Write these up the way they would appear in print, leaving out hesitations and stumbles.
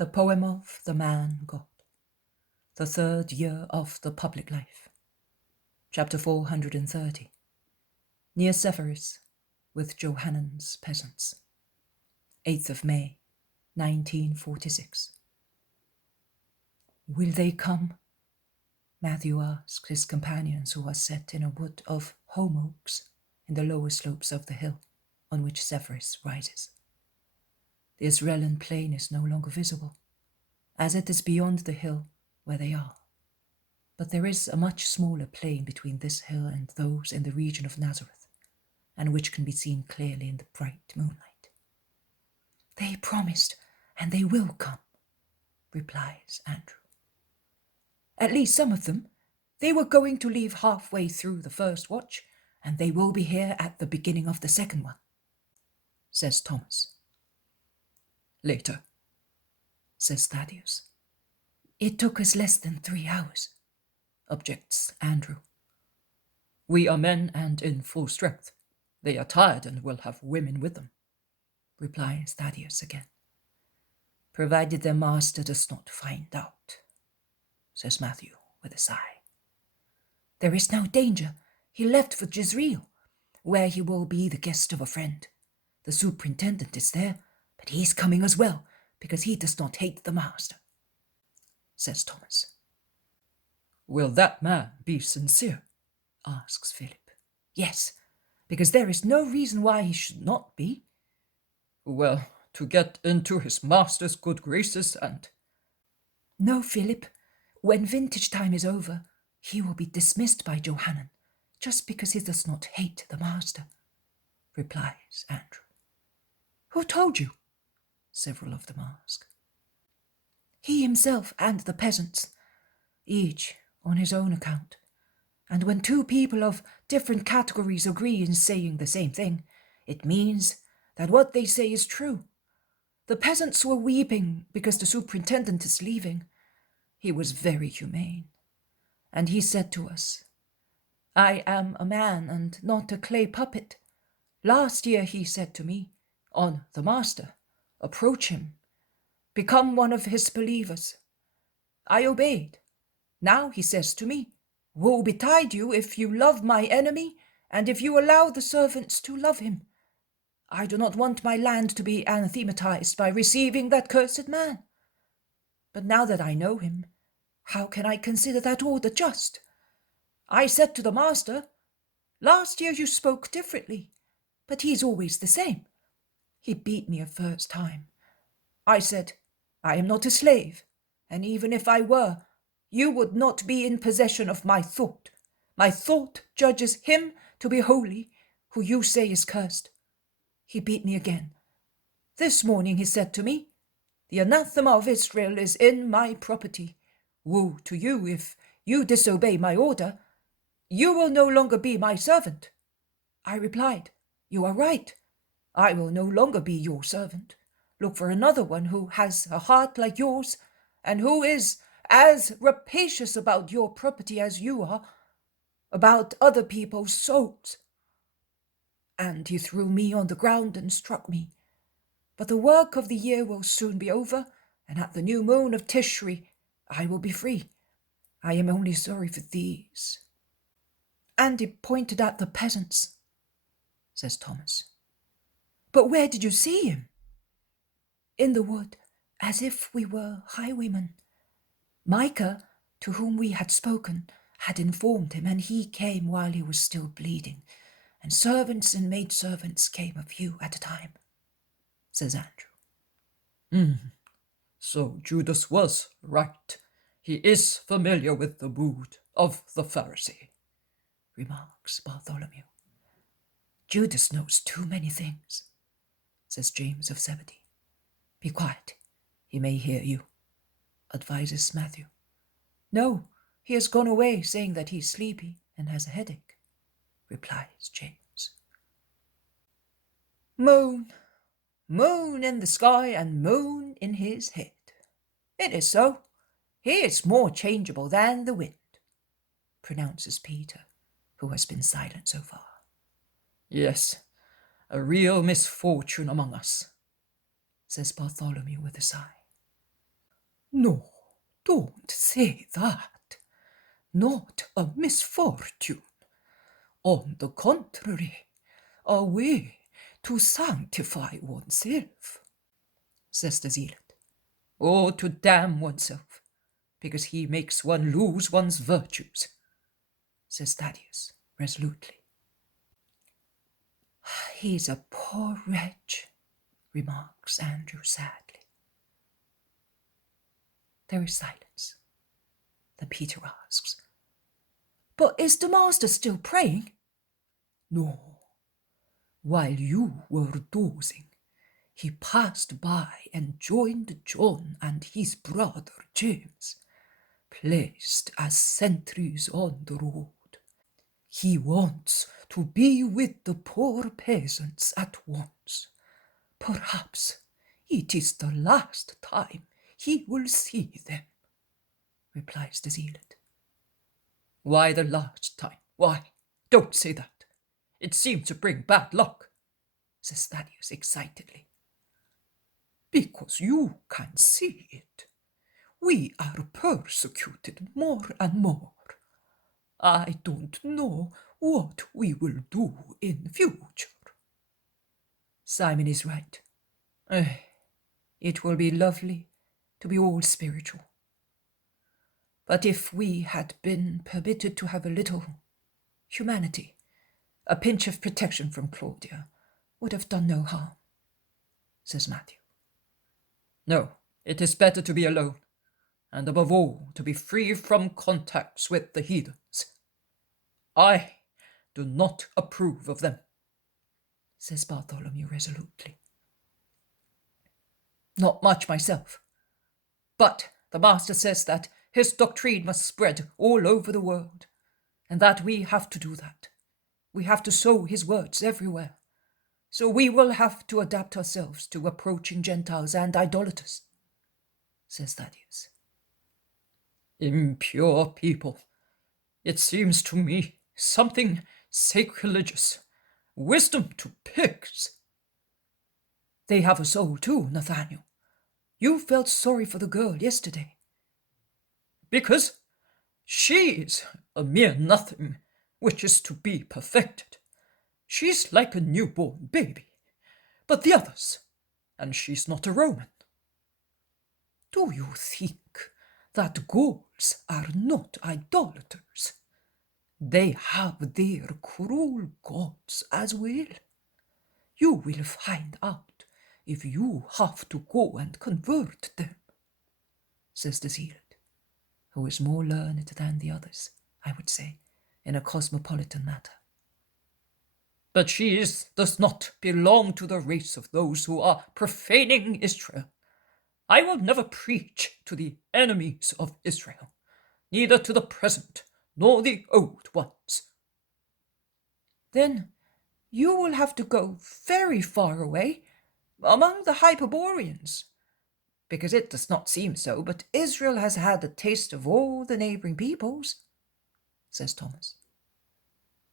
The Poem of the Man God, the third year of the public life. Chapter 430. Near Sephoris, with Johanan's Peasants. 8th of May, 1946. Will they come? Matthew asked his companions, who are set in a wood of holm oaks in the lower slopes of the hill on which Sephoris rises. The Israelan plain is no longer visible, as it is beyond the hill where they are. But there is a much smaller plain between this hill and those in the region of Nazareth, and which can be seen clearly in the bright moonlight. They promised, and they will come, replies Andrew. At least some of them. They were going to leave halfway through the first watch, and they will be here at the beginning of the second one, says Thomas. Later, says Thaddeus. It took us less than 3 hours, objects Andrew. We are men and in full strength. They are tired and will have women with them, replies Thaddeus again. Provided their master does not find out, says Matthew with a sigh. There is no danger. He left for Jezreel, where he will be the guest of a friend. The superintendent is there, but he is coming as well, because he does not hate the master, says Thomas. Will that man be sincere? Asks Philip. Yes, because there is no reason why he should not be. Well, to get into his master's good graces and... No, Philip. When vintage time is over, he will be dismissed by Johanan, just because he does not hate the master, replies Andrew. Who told you? Several of them ask. He himself and the peasants, each on his own account. And when two people of different categories agree in saying the same thing, it means that what they say is true. The peasants were weeping because the superintendent is leaving. He was very humane. And he said to us, I am a man and not a clay puppet. Last year he said to me, on the master, approach him, become one of his believers. I obeyed. Now he says to me, woe betide you if you love my enemy and if you allow the servants to love him. I do not want my land to be anathematized by receiving that cursed man. But now that I know him, how can I consider that order just? I said to the master, last year you spoke differently, but he's always the same. He beat me a first time. I said, I am not a slave, and even if I were, you would not be in possession of my thought. My thought judges him to be holy, who you say is cursed. He beat me again. This morning he said to me, the anathema of Israel is in my property. Woe to you if you disobey my order. You will no longer be my servant. I replied, you are right. I will no longer be your servant. Look for another one who has a heart like yours, and who is as rapacious about your property as you are, about other people's souls. And he threw me on the ground and struck me. But the work of the year will soon be over, and at the new moon of Tishri I will be free. I am only sorry for these. And he pointed at the peasants, says Thomas. But where did you see him? In the wood, as if we were highwaymen. Micah, to whom we had spoken, had informed him, and he came while he was still bleeding, and servants and maidservants came a few at a time, says Andrew. So Judas was right. He is familiar with the mood of the Pharisee, remarks Bartholomew. Judas knows too many things, says James of Zebedee. Be quiet, he may hear you, advises Matthew. No, he has gone away saying that he's sleepy and has a headache, replies James. Moon, moon in the sky and moon in his head. It is so. He is more changeable than the wind, pronounces Peter, who has been silent so far. Yes, a real misfortune among us, says Bartholomew with a sigh. No, don't say that. Not a misfortune. On the contrary, a way to sanctify oneself, says the zealot. Oh, to damn oneself, because he makes one lose one's virtues, says Thaddeus resolutely. He's a poor wretch, remarks Andrew sadly. There is silence. Then Peter asks, But is the master still praying? No. While you were dozing, he passed by and joined John and his brother James, placed as sentries on the road. He wants to be with the poor peasants at once. Perhaps it is the last time he will see them, replies the zealot. Why the last time? Why? Don't say that. It seems to bring bad luck, says Thaddeus excitedly. Because you can see it. We are persecuted more and more. I don't know what we will do in future. Simon is right. It will be lovely to be all spiritual. But if we had been permitted to have a little humanity, a pinch of protection from Claudia would have done no harm, says Matthew. No, it is better to be alone, and above all to be free from contacts with the heathens. I do not approve of them, says Bartholomew resolutely. Not much myself. But the master says that his doctrine must spread all over the world, and that we have to do that. We have to sow his words everywhere. So we will have to adapt ourselves to approaching Gentiles and idolaters, says Thaddeus. Impure people. It seems to me something sacrilegious. Wisdom to pigs. They have a soul too, Nathaniel. You felt sorry for the girl yesterday. Because she is a mere nothing, which is to be perfected. She's like a newborn baby. But the others, and she's not a Roman. Do you think that Gauls are not idolaters? They have their cruel gods as well. You will find out if you have to go and convert them, says the zealot, who is more learned than the others, I would say, in a cosmopolitan matter. But she does not belong to the race of those who are profaning Israel. I will never preach to the enemies of Israel, neither to the present nor the old ones. Then you will have to go very far away, among the Hyperboreans, because it does not seem so, but Israel has had a taste of all the neighbouring peoples, says Thomas.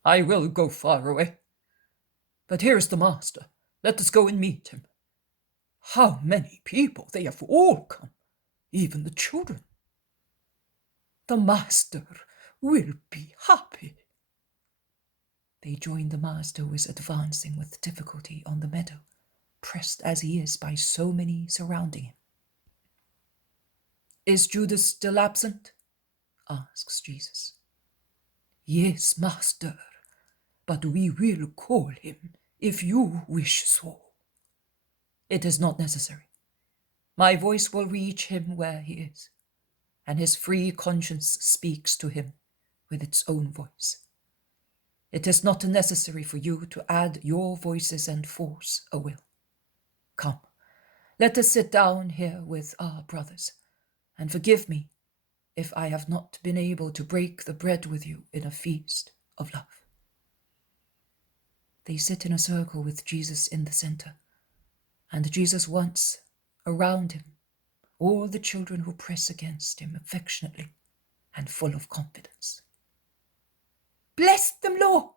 I will go far away. But here is the master. Let us go and meet him. How many people they have all come, even the children. The master will be happy. They join the master, who is advancing with difficulty on the meadow, pressed as he is by so many surrounding him. Is Judas still absent? Asks Jesus. Yes, master, but we will call him if you wish so. It is not necessary. My voice will reach him where he is, and his free conscience speaks to him with its own voice. It is not necessary for you to add your voices and force a will. Come, let us sit down here with our brothers, and forgive me if I have not been able to break the bread with you in a feast of love. They sit in a circle with Jesus in the center, and Jesus wants around him all the children who press against him affectionately and full of confidence. Bless them, Lord,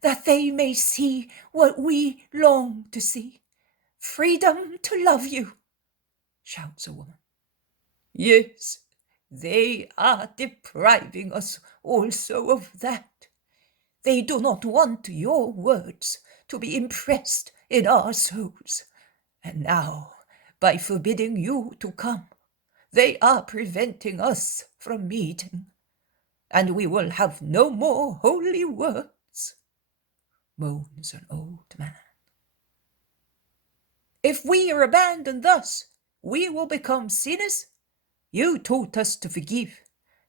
that they may see what we long to see. Freedom to love you, shouts a woman. Yes, they are depriving us also of that. They do not want your words to be impressed in our souls. And now, by forbidding you to come, they are preventing us from meeting, and we will have no more holy words, moans an old man. If we are abandoned thus, we will become sinners. You taught us to forgive.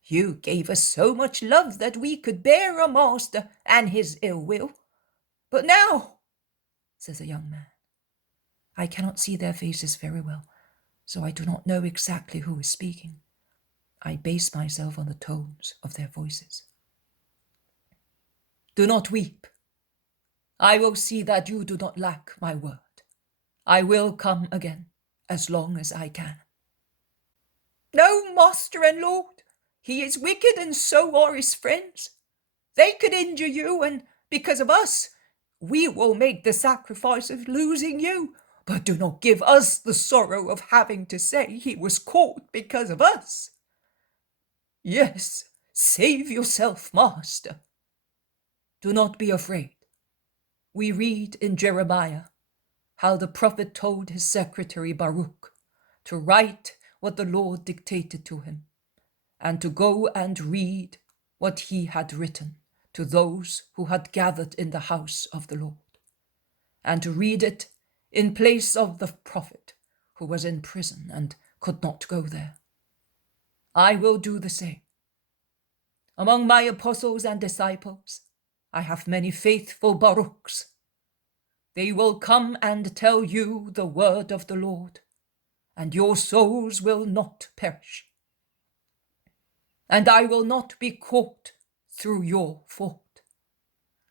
You gave us so much love that we could bear a master and his ill will. But now, says a young man, I cannot see their faces very well, so I do not know exactly who is speaking. I base myself on the tones of their voices. Do not weep. I will see that you do not lack my word. I will come again, as long as I can. No, master and lord, he is wicked and so are his friends. They could injure you, and because of us, we will make the sacrifice of losing you. But do not give us the sorrow of having to say he was caught because of us. Yes, save yourself, master. Do not be afraid. We read in Jeremiah how the prophet told his secretary Baruch to write what the Lord dictated to him, and to go and read what he had written to those who had gathered in the house of the Lord, and to read it in place of the prophet who was in prison and could not go there. I will do the same. Among my apostles and disciples, I have many faithful Baruchs. They will come and tell you the word of the Lord, and your souls will not perish. And I will not be caught through your fault,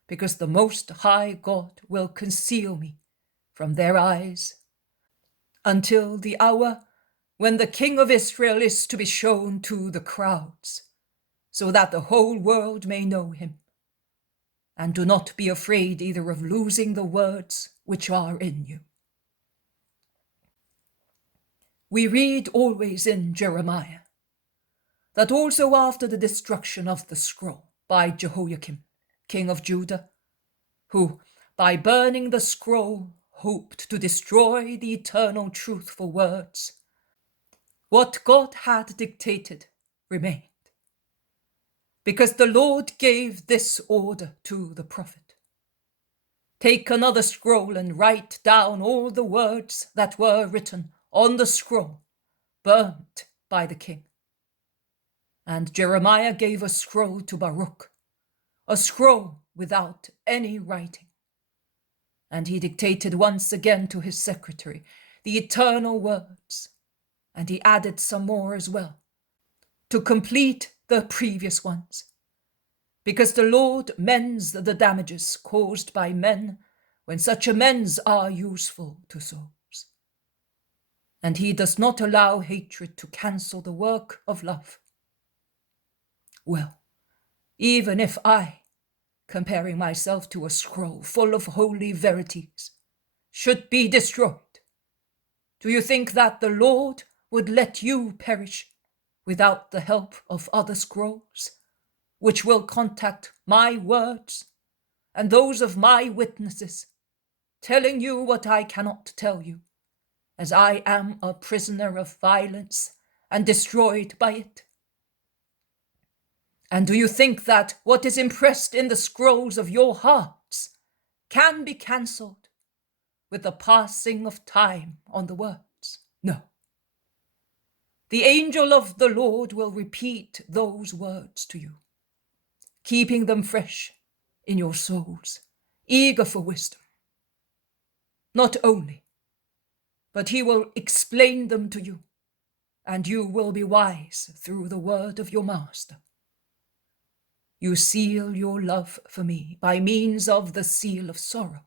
because the Most High God will conceal me from their eyes until the hour when the King of Israel is to be shown to the crowds, so that the whole world may know him. And do not be afraid either of losing the words which are in you. We read always in Jeremiah that also after the destruction of the scroll by Jehoiakim, king of Judah, who, by burning the scroll, hoped to destroy the eternal truthful words, what God had dictated remained, because the Lord gave this order to the prophet: take another scroll and write down all the words that were written on the scroll, burnt by the king. And Jeremiah gave a scroll to Baruch, a scroll without any writing. And he dictated once again to his secretary the eternal words, and he added some more as well, to complete the previous ones, because the Lord mends the damages caused by men when such amends are useful to souls. And he does not allow hatred to cancel the work of love. Well, even if I, comparing myself to a scroll full of holy verities, should be destroyed, do you think that the Lord would let you perish without the help of other scrolls, which will contact my words and those of my witnesses, telling you what I cannot tell you, as I am a prisoner of violence and destroyed by it? And do you think that what is impressed in the scrolls of your hearts can be cancelled with the passing of time on the words? No. The angel of the Lord will repeat those words to you, keeping them fresh in your souls, eager for wisdom. Not only, but he will explain them to you, and you will be wise through the word of your master. You seal your love for me by means of the seal of sorrow.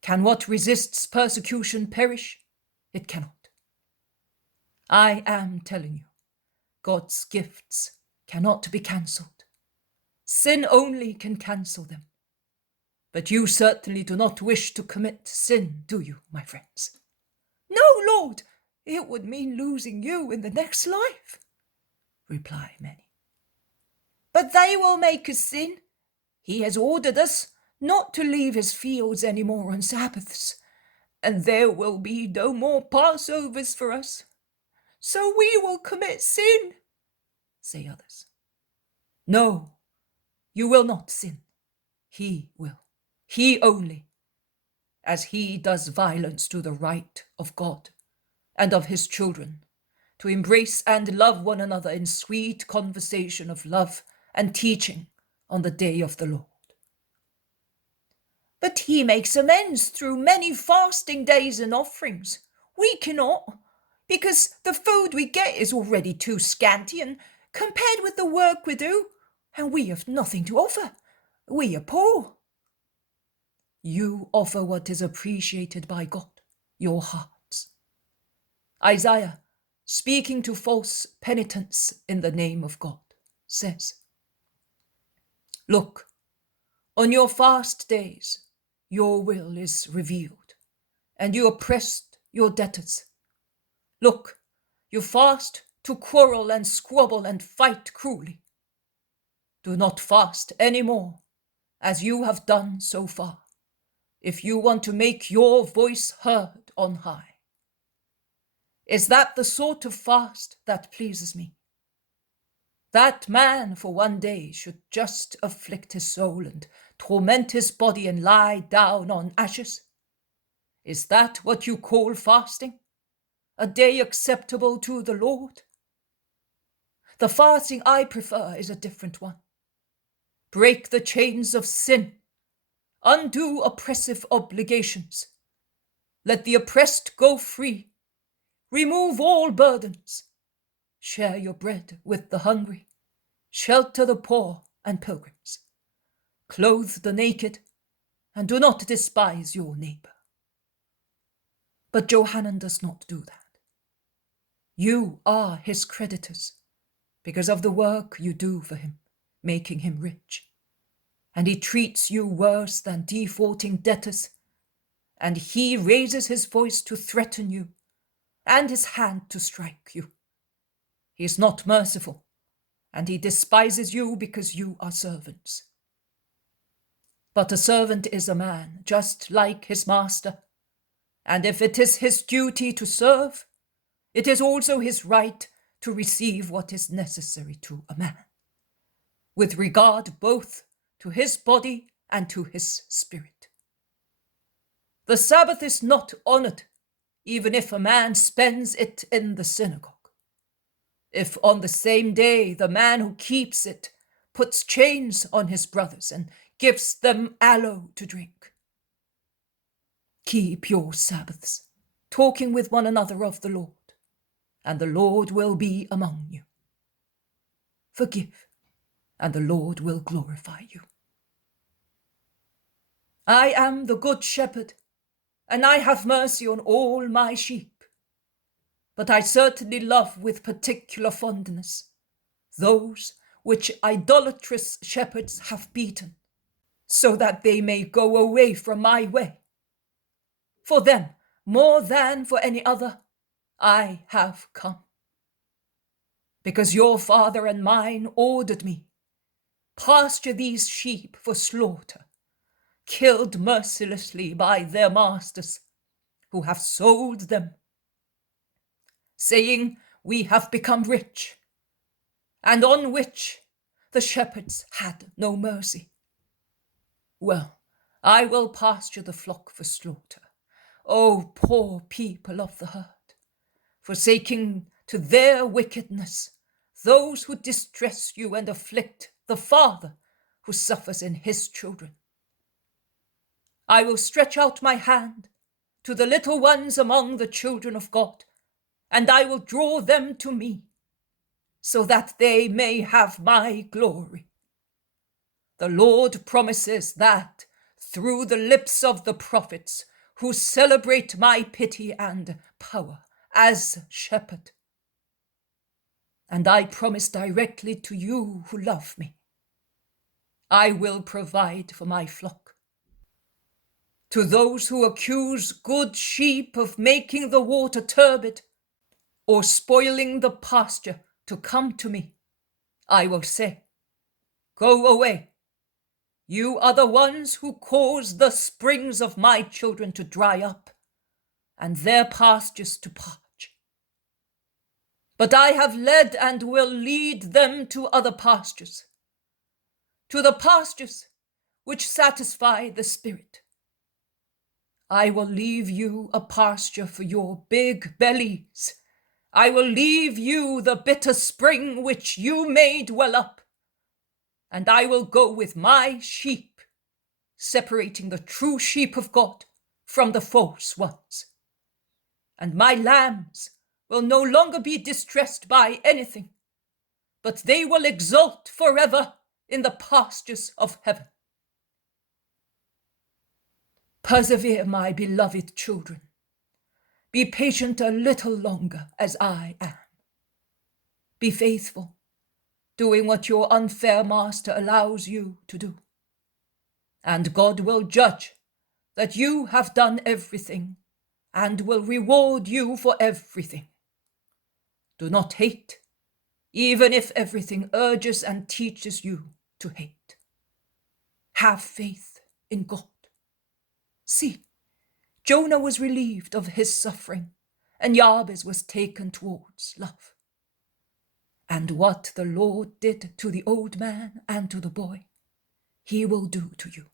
Can what resists persecution perish? It cannot. I am telling you, God's gifts cannot be cancelled. Sin only can cancel them. But you certainly do not wish to commit sin, do you, my friends? No, Lord, it would mean losing you in the next life, reply many. But they will make us sin. He has ordered us not to leave his fields any more on Sabbaths, and there will be no more Passovers for us. So we will commit sin, say others. No, you will not sin. He will. He only, as he does violence to the right of God and of his children, to embrace and love one another in sweet conversation of love and teaching on the day of the Lord. But he makes amends through many fasting days and offerings. We cannot, because the food we get is already too scanty and compared with the work we do, and we have nothing to offer. We are poor. You offer what is appreciated by God, your hearts. Isaiah, speaking to false penitents in the name of God, says, Look, on your fast days, your will is revealed, and you oppressed your debtors. Look, you fast to quarrel and squabble and fight cruelly. Do not fast any more, as you have done so far, if you want to make your voice heard on high. Is that the sort of fast that pleases me? That man for one day should just afflict his soul and torment his body and lie down on ashes? Is that what you call fasting? A day acceptable to the Lord? The fasting I prefer is a different one. Break the chains of sin. Undo oppressive obligations. Let the oppressed go free. Remove all burdens. Share your bread with the hungry. Shelter the poor and pilgrims. Clothe the naked, and do not despise your neighbor. But Johanan does not do that. You are his creditors because of the work you do for him, making him rich. And he treats you worse than defaulting debtors, and he raises his voice to threaten you, and his hand to strike you. He is not merciful, and he despises you because you are servants. But a servant is a man, just like his master, and if it is his duty to serve, it is also his right to receive what is necessary to a man, with regard both to his body and to his spirit. The Sabbath is not honored, even if a man spends it in the synagogue. If on the same day the man who keeps it puts chains on his brothers and gives them aloe to drink. Keep your Sabbaths, talking with one another of the Lord, and the Lord will be among you. Forgive, and the Lord will glorify you. I am the good shepherd, and I have mercy on all my sheep. But I certainly love with particular fondness those which idolatrous shepherds have beaten, so that they may go away from my way. For them, more than for any other, I have come. Because your father and mine ordered me, pasture these sheep for slaughter, killed mercilessly by their masters, who have sold them, saying, we have become rich, and on which the shepherds had no mercy. Well, I will pasture the flock for slaughter. O poor people of the herd, forsaking to their wickedness those who distress you and afflict the father who suffers in his children. I will stretch out my hand to the little ones among the children of God, and I will draw them to me, so that they may have my glory. The Lord promises that through the lips of the prophets who celebrate my pity and power as shepherd. And I promise directly to you who love me, I will provide for my flock. To those who accuse good sheep of making the water turbid, or spoiling the pasture to come to me, I will say, go away. You are the ones who cause the springs of my children to dry up and their pastures to parch. But I have led and will lead them to other pastures, to the pastures which satisfy the spirit. I will leave you a pasture for your big bellies. I will leave you the bitter spring which you made well up. And I will go with my sheep, separating the true sheep of God from the false ones. And my lambs will no longer be distressed by anything, but they will exult forever in the pastures of heaven. Persevere, my beloved children. Be patient a little longer as I am. Be faithful, doing what your unfair master allows you to do. And God will judge that you have done everything and will reward you for everything. Do not hate, even if everything urges and teaches you to hate. Have faith in God. See, Jonah was relieved of his suffering, and Jabez was taken towards love. And what the Lord did to the old man and to the boy, he will do to you,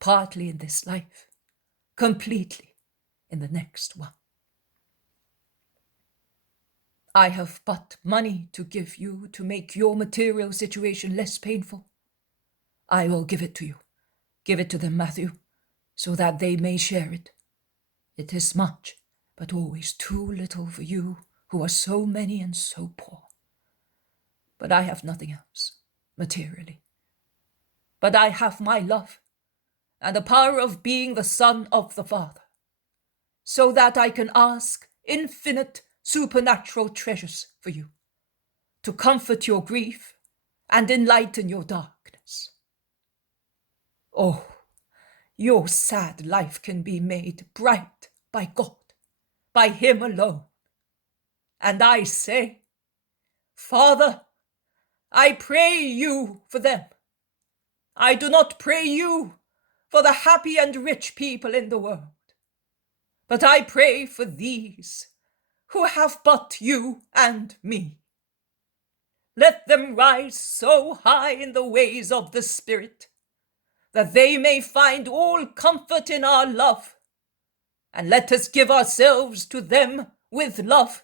partly in this life, completely in the next one. I have but money to give you to make your material situation less painful. I will give it to you. Give it to them, Matthew, so that they may share it. It is much, but always too little for you who are so many and so poor. But I have nothing else, materially. But I have my love and the power of being the Son of the Father, so that I can ask infinite supernatural treasures for you, to comfort your grief and enlighten your darkness. Oh, your sad life can be made bright by God, by Him alone. And I say, Father, I pray you for them. I do not pray you for the happy and rich people in the world, but I pray for these who have but you and me. Let them rise so high in the ways of the Spirit that they may find all comfort in our love, and let us give ourselves to them with love,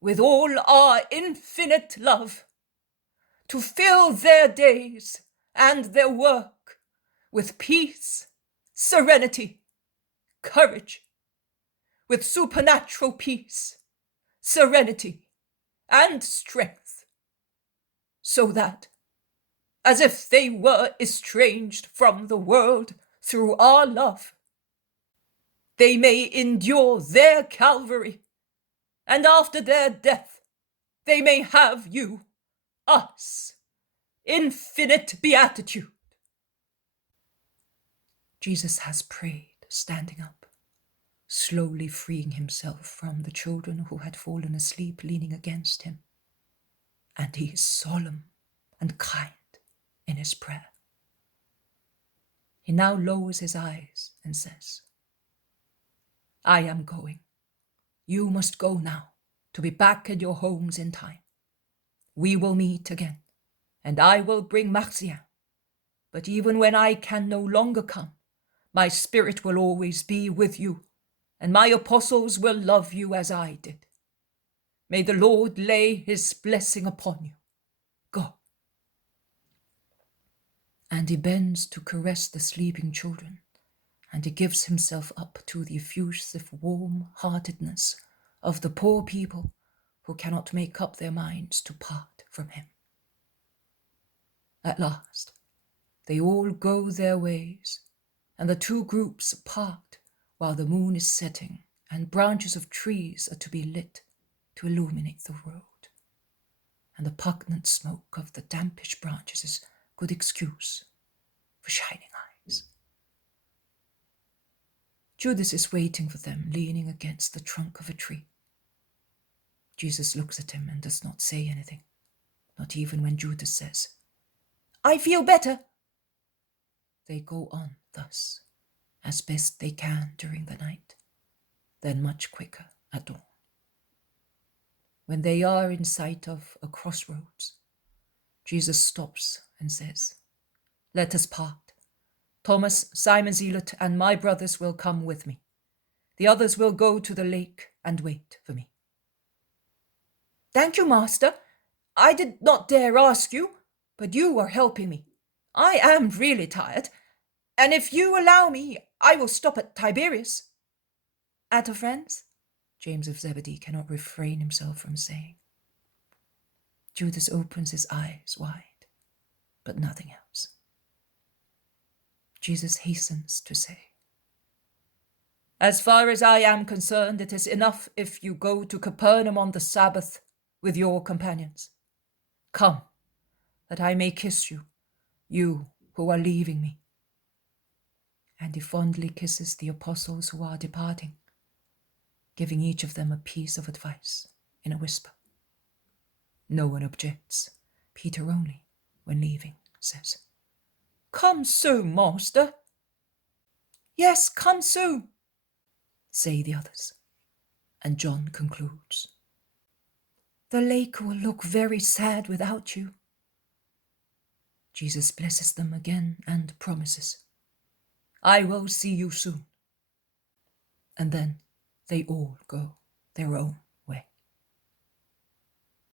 with all our infinite love, to fill their days and their work with peace, serenity, courage, with supernatural peace, serenity, and strength, so that, as if they were estranged from the world through our love, they may endure their Calvary, and after their death they may have you, us, infinite beatitude. Jesus has prayed, standing up, slowly freeing himself from the children who had fallen asleep leaning against him. And he is solemn and kind in his prayer. He now lowers his eyes and says, I am going. You must go now to be back at your homes in time. We will meet again, and I will bring Marcien. But even when I can no longer come, my spirit will always be with you, and my apostles will love you as I did. May the Lord lay his blessing upon you. Go. And he bends to caress the sleeping children, and he gives himself up to the effusive warm-heartedness of the poor people who cannot make up their minds to part from him. At last, they all go their ways, and the two groups part while the moon is setting and branches of trees are to be lit to illuminate the road. And the pungent smoke of the dampish branches is good excuse for shining eyes. Judas is waiting for them, leaning against the trunk of a tree. Jesus looks at him and does not say anything, not even when Judas says, "I feel better." They go on thus, as best they can during the night, then much quicker at dawn. When they are in sight of a crossroads, Jesus stops and says, "Let us part. Thomas, Simon Zealot, and my brothers will come with me. The others will go to the lake and wait for me." "Thank you, Master. I did not dare ask you, but you are helping me. I am really tired, and if you allow me, I will stop at Tiberias." "At a friend's?" James of Zebedee cannot refrain himself from saying. Judas opens his eyes wide, but nothing else. Jesus hastens to say, "As far as I am concerned, it is enough if you go to Capernaum on the Sabbath with your companions. Come, that I may kiss you, you who are leaving me." And he fondly kisses the apostles who are departing, giving each of them a piece of advice in a whisper. No one objects. Peter only, when leaving, says, "Come soon, Master." "Yes, come soon," say the others. And John concludes, "The lake will look very sad without you." Jesus blesses them again and promises, "I will see you soon." And then they all go their own